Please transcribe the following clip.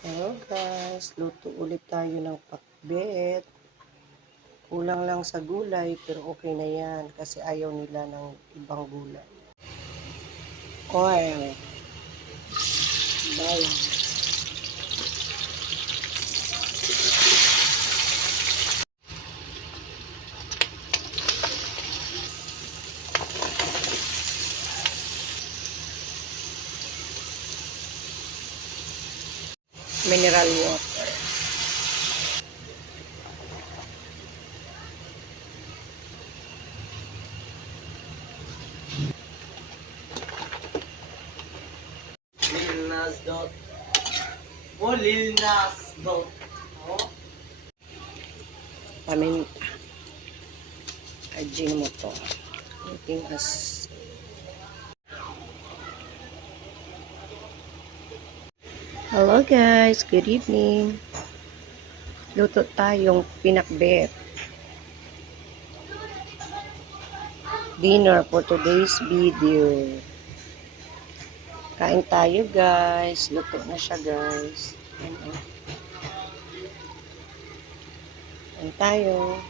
Hello guys, luto ulit tayo ng pakbet. Kulang lang sa gulay pero okay na yan kasi ayaw nila ng ibang gulay. Oil, bawang, mineral water. Lil Nas Dot. Oh, Lil Nas Dot. Oh. Paminta. Ajinomoto. Looking as Hello guys, good evening. Luto tayong pinakbet. Dinner for today's video. Kain tayo guys. Luto na siya guys. Kain tayo.